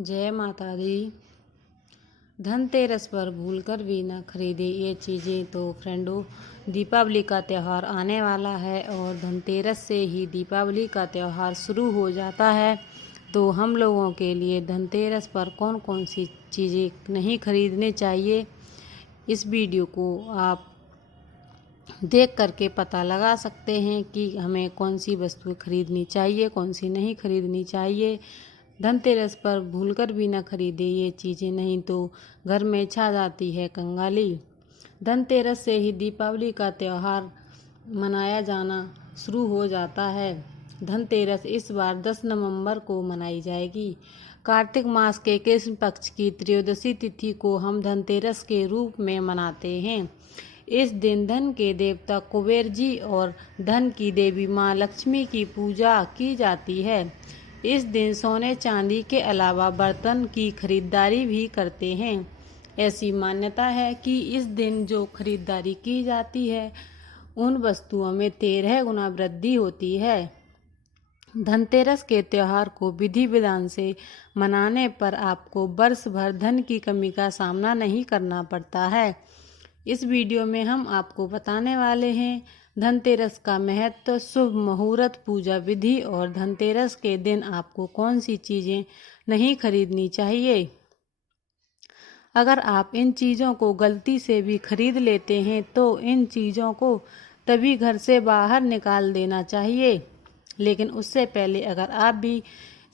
जय माता दी। धनतेरस पर भूलकर भी न खरीदे ये चीज़ें। तो फ्रेंडों, दीपावली का त्यौहार आने वाला है और धनतेरस से ही दीपावली का त्यौहार शुरू हो जाता है। तो हम लोगों के लिए धनतेरस पर कौन कौन सी चीज़ें नहीं खरीदनी चाहिए, इस वीडियो को आप देख करके पता लगा सकते हैं कि हमें कौन सी वस्तुएं खरीदनी चाहिए, कौन सी नहीं खरीदनी चाहिए। धनतेरस पर भूलकर भी न खरीदे ये चीज़ें, नहीं तो घर में छा जाती है कंगाली। धनतेरस से ही दीपावली का त्यौहार मनाया जाना शुरू हो जाता है। धनतेरस इस बार 10 नवंबर को मनाई जाएगी। कार्तिक मास के कृष्ण पक्ष की त्रयोदशी तिथि को हम धनतेरस के रूप में मनाते हैं। इस दिन धन के देवता कुबेर जी और धन की देवी माँ लक्ष्मी की पूजा की जाती है। इस दिन सोने चांदी के अलावा बर्तन की खरीदारी भी करते हैं। ऐसी मान्यता है कि इस दिन जो खरीदारी की जाती है उन वस्तुओं में 13 गुना वृद्धि होती है। धनतेरस के त्यौहार को विधि विधान से मनाने पर आपको वर्ष भर धन की कमी का सामना नहीं करना पड़ता है। इस वीडियो में हम आपको बताने वाले हैं धनतेरस का महत्व, शुभ मुहूर्त, पूजा विधि और धनतेरस के दिन आपको कौन सी चीज़ें नहीं खरीदनी चाहिए। अगर आप इन चीज़ों को गलती से भी खरीद लेते हैं तो इन चीज़ों को तभी घर से बाहर निकाल देना चाहिए। लेकिन उससे पहले अगर आप भी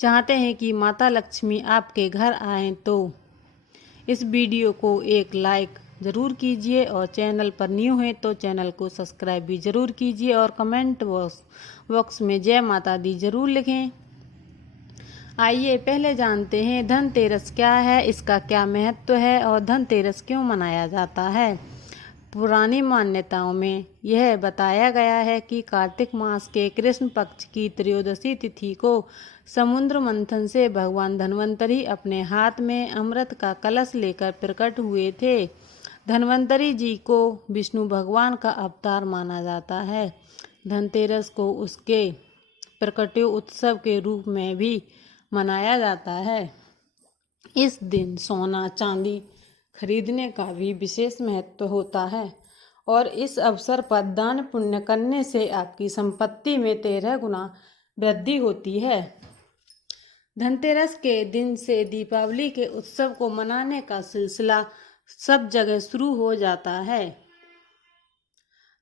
चाहते हैं कि माता लक्ष्मी आपके घर आएँ तो इस वीडियो को एक लाइक ज़रूर कीजिए और चैनल पर न्यू है तो चैनल को सब्सक्राइब भी ज़रूर कीजिए और कमेंट बॉक्स में जय माता दी ज़रूर लिखें। आइए पहले जानते हैं धनतेरस क्या है, इसका क्या महत्व है और धनतेरस क्यों मनाया जाता है। पुरानी मान्यताओं में यह बताया गया है कि कार्तिक मास के कृष्ण पक्ष की त्रयोदशी तिथि को समुद्र मंथन से भगवान धन्वंतरी अपने हाथ में अमृत का कलश लेकर प्रकट हुए थे। धन्वंतरी जी को विष्णु भगवान का अवतार माना जाता है। धनतेरस को उसके प्रकट्यो उत्सव के रूप में भी मनाया जाता है। इस दिन सोना चांदी खरीदने का भी विशेष महत्व होता है और इस अवसर पर दान पुण्य करने से आपकी संपत्ति में 13 गुना वृद्धि होती है। धनतेरस के दिन से दीपावली के उत्सव को मनाने का सिलसिला सब जगह शुरू हो जाता है।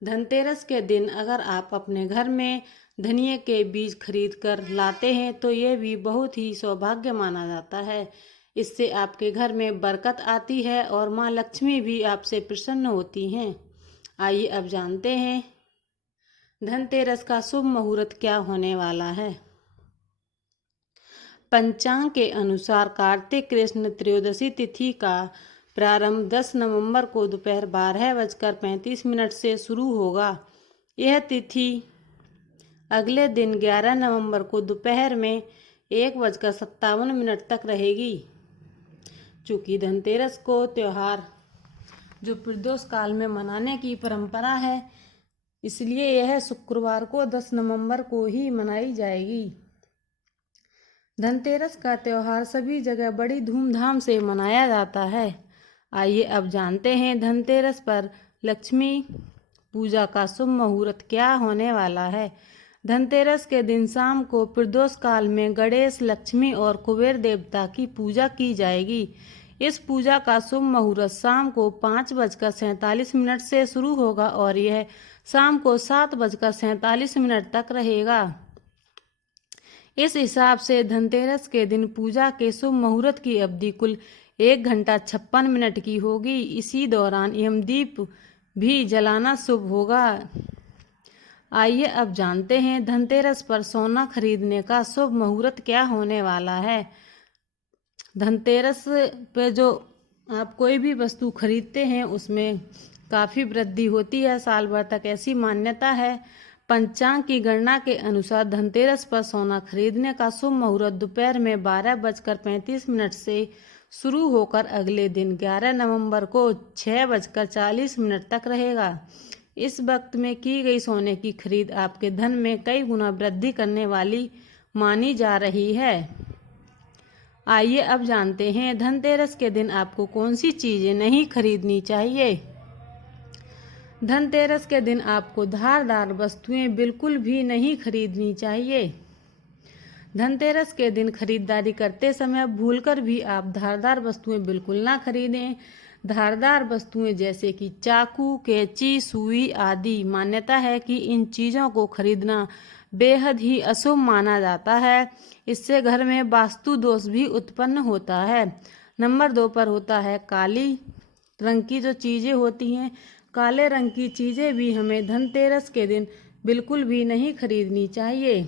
धनतेरस के दिन अगर आप अपने घर में धनिये के बीज खरीद कर लाते हैं तो ये भी बहुत ही सौभाग्य माना जाता है। इससे आपके घर में बरकत आती है और माँ लक्ष्मी भी आपसे प्रसन्न होती हैं। आइए अब जानते हैं धनतेरस का शुभ मुहूर्त क्या होने वाला है। पंचांग के अनुसार कार्तिक कृष्ण त्रयोदशी तिथि का प्रारंभ 10 नवंबर को दोपहर 12:35 से शुरू होगा। यह तिथि अगले दिन 11 नवंबर को दोपहर में 1:57 तक रहेगी। चूँकि धनतेरस को त्यौहार जो प्रदोष काल में मनाने की परंपरा है, इसलिए यह शुक्रवार को 10 नवंबर को ही मनाई जाएगी। धनतेरस का त्यौहार सभी जगह बड़ी धूमधाम से मनाया जाता है। आइए अब जानते हैं धनतेरस पर लक्ष्मी पूजा का शुभ मुहूर्त क्या होने वाला है। धनतेरस के दिन शाम को प्रदोष काल में गणेश, लक्ष्मी और कुबेर देवता की पूजा की जाएगी। इस पूजा का शुभ मुहूर्त शाम को 5:47 से शुरू होगा और यह शाम को 7:47 तक रहेगा। इस हिसाब से धनतेरस के दिन पूजा के शुभ मुहूर्त की अवधि कुल 1 घंटा 56 मिनट की होगी। इसी दौरान यमदीप भी जलाना शुभ होगा। आइए अब जानते हैं धनतेरस पर सोना खरीदने का शुभ मुहूर्त क्या होने वाला है। धनतेरस पे जो आप कोई भी वस्तु खरीदते हैं उसमें काफ़ी वृद्धि होती है साल भर तक, ऐसी मान्यता है। पंचांग की गणना के अनुसार धनतेरस पर सोना खरीदने का शुभ मुहूर्त दोपहर में 12:35 से शुरू होकर अगले दिन 11 नवंबर को 6:40 तक रहेगा। इस वक्त में की गई सोने की खरीद आपके धन में कई गुना वृद्धि करने वाली मानी जा रही है। आइए अब जानते हैं धनतेरस के दिन आपको कौन सी चीज़ें नहीं खरीदनी चाहिए। धनतेरस के दिन आपको धारदार वस्तुएं बिल्कुल भी नहीं खरीदनी चाहिए। धनतेरस के दिन खरीदारी करते समय भूलकर भी आप धारदार वस्तुएं बिल्कुल ना खरीदें। धारदार वस्तुएं जैसे कि चाकू, कैंची, सुई आदि, मान्यता है कि इन चीज़ों को खरीदना बेहद ही अशुभ माना जाता है। इससे घर में वास्तु दोष भी उत्पन्न होता है। नंबर 2 पर होता है काली रंग की जो चीज़ें होती हैं। काले रंग की चीज़ें भी हमें धनतेरस के दिन बिल्कुल भी नहीं खरीदनी चाहिए।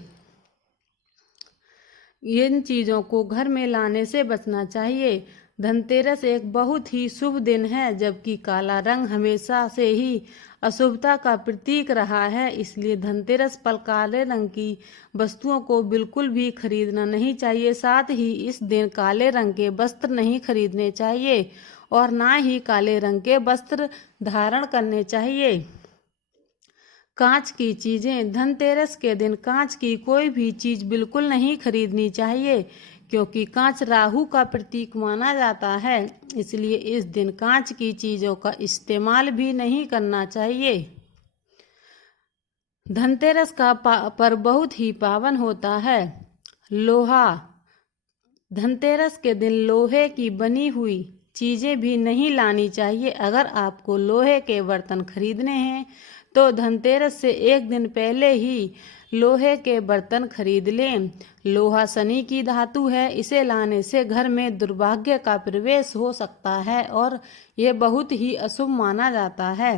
इन चीज़ों को घर में लाने से बचना चाहिए। धनतेरस एक बहुत ही शुभ दिन है, जबकि काला रंग हमेशा से ही अशुभता का प्रतीक रहा है। इसलिए धनतेरस पर काले रंग की वस्तुओं को बिल्कुल भी खरीदना नहीं चाहिए। साथ ही इस दिन काले रंग के वस्त्र नहीं खरीदने चाहिए और ना ही काले रंग के वस्त्र धारण करने चाहिए। कांच की चीज़ें, धनतेरस के दिन कांच की कोई भी चीज़ बिल्कुल नहीं खरीदनी चाहिए, क्योंकि कांच राहु का प्रतीक माना जाता है। इसलिए इस दिन कांच की चीज़ों का इस्तेमाल भी नहीं करना चाहिए। धनतेरस का पर्व बहुत ही पावन होता है। लोहा, धनतेरस के दिन लोहे की बनी हुई चीज़ें भी नहीं लानी चाहिए। अगर आपको लोहे के बर्तन खरीदने हैं तो धनतेरस से एक दिन पहले ही लोहे के बर्तन खरीद लें। लोहा शनि की धातु है, इसे लाने से घर में दुर्भाग्य का प्रवेश हो सकता है और यह बहुत ही अशुभ माना जाता है।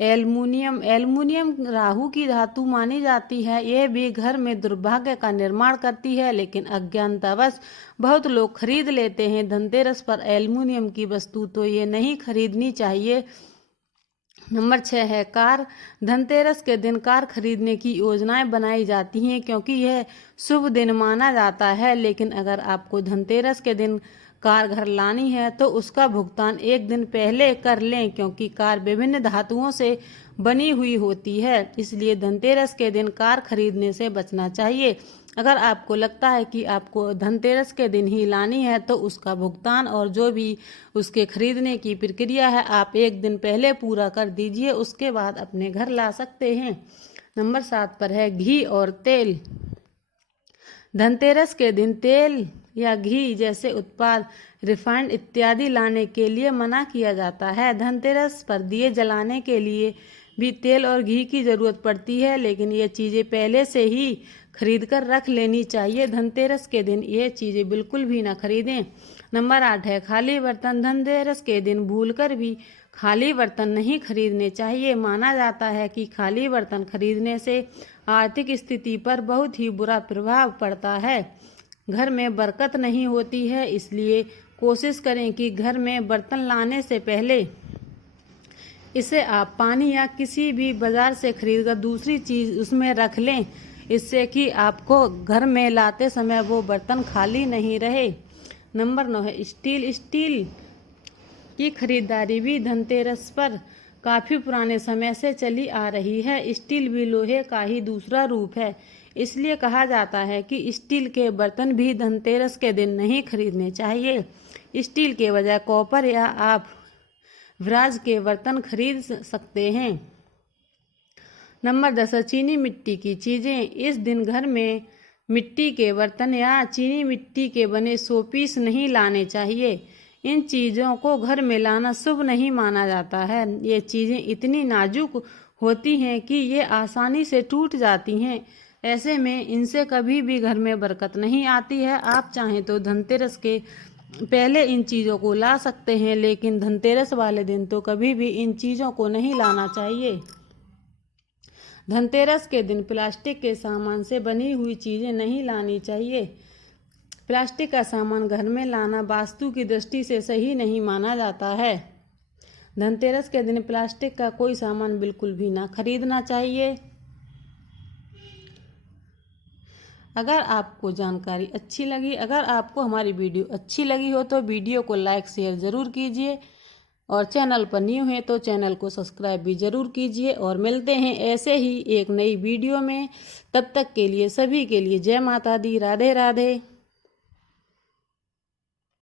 एल्युमिनियम राहु की धातु मानी जाती है। यह भी घर में दुर्भाग्य का निर्माण करती है, लेकिन अज्ञानतावश बहुत लोग खरीद लेते हैं धनतेरस पर एल्युमिनियम की वस्तु, तो ये नहीं खरीदनी चाहिए। नंबर 6 है कार। धनतेरस के दिन कार खरीदने की योजनाएं बनाई जाती हैं, क्योंकि यह शुभ दिन माना जाता है। लेकिन अगर आपको धनतेरस के दिन कार घर लानी है तो उसका भुगतान एक दिन पहले कर लें, क्योंकि कार विभिन्न धातुओं से बनी हुई होती है। इसलिए धनतेरस के दिन कार खरीदने से बचना चाहिए। अगर आपको लगता है कि आपको धनतेरस के दिन ही लानी है तो उसका भुगतान और जो भी उसके खरीदने की प्रक्रिया है आप एक दिन पहले पूरा कर दीजिए, उसके बाद अपने घर ला सकते हैं। नंबर 7 पर है घी और तेल। धनतेरस के दिन तेल या घी जैसे उत्पाद, रिफाइंड इत्यादि लाने के लिए मना किया जाता है। धनतेरस पर दिए जलाने के लिए भी तेल और घी की जरूरत पड़ती है, लेकिन ये चीज़ें पहले से ही खरीद कर रख लेनी चाहिए। धनतेरस के दिन ये चीज़ें बिल्कुल भी ना खरीदें। नंबर 8 है खाली बर्तन। धनतेरस के दिन भूलकर भी खाली बर्तन नहीं खरीदने चाहिए। माना जाता है कि खाली बर्तन खरीदने से आर्थिक स्थिति पर बहुत ही बुरा प्रभाव पड़ता है, घर में बरकत नहीं होती है। इसलिए कोशिश करें कि घर में बर्तन लाने से पहले इसे आप पानी या किसी भी बाजार से खरीदकर दूसरी चीज़ उसमें रख लें, इससे कि आपको घर में लाते समय वो बर्तन खाली नहीं रहे। नंबर 9 है स्टील। स्टील की खरीदारी भी धनतेरस पर काफ़ी पुराने समय से चली आ रही है। स्टील भी लोहे का ही दूसरा रूप है, इसलिए कहा जाता है कि स्टील के बर्तन भी धनतेरस के दिन नहीं खरीदने चाहिए। स्टील के बजाय कॉपर या आप ब्रास के बर्तन खरीद सकते हैं। नंबर 10 चीनी मिट्टी की चीज़ें। इस दिन घर में मिट्टी के बर्तन या चीनी मिट्टी के बने शोपीस नहीं लाने चाहिए। इन चीज़ों को घर में लाना शुभ नहीं माना जाता है। ये चीज़ें इतनी नाजुक होती हैं कि ये आसानी से टूट जाती हैं। ऐसे में इनसे कभी भी घर में बरकत नहीं आती है। आप चाहें तो धनतेरस के पहले इन चीज़ों को ला सकते हैं, लेकिन धनतेरस वाले दिन तो कभी भी इन चीज़ों को नहीं लाना चाहिए। धनतेरस के दिन प्लास्टिक के सामान से बनी हुई चीज़ें नहीं लानी चाहिए। प्लास्टिक का सामान घर में लाना वास्तु की दृष्टि से सही नहीं माना जाता है। धनतेरस के दिन प्लास्टिक का कोई सामान बिल्कुल भी ना खरीदना चाहिए। अगर आपको जानकारी अच्छी लगी, अगर आपको हमारी वीडियो अच्छी लगी हो तो वीडियो को लाइक शेयर ज़रूर कीजिए और चैनल पर न्यू है तो चैनल को सब्सक्राइब भी ज़रूर कीजिए। और मिलते हैं ऐसे ही एक नई वीडियो में। तब तक के लिए सभी के लिए जय माता दी, राधे राधे।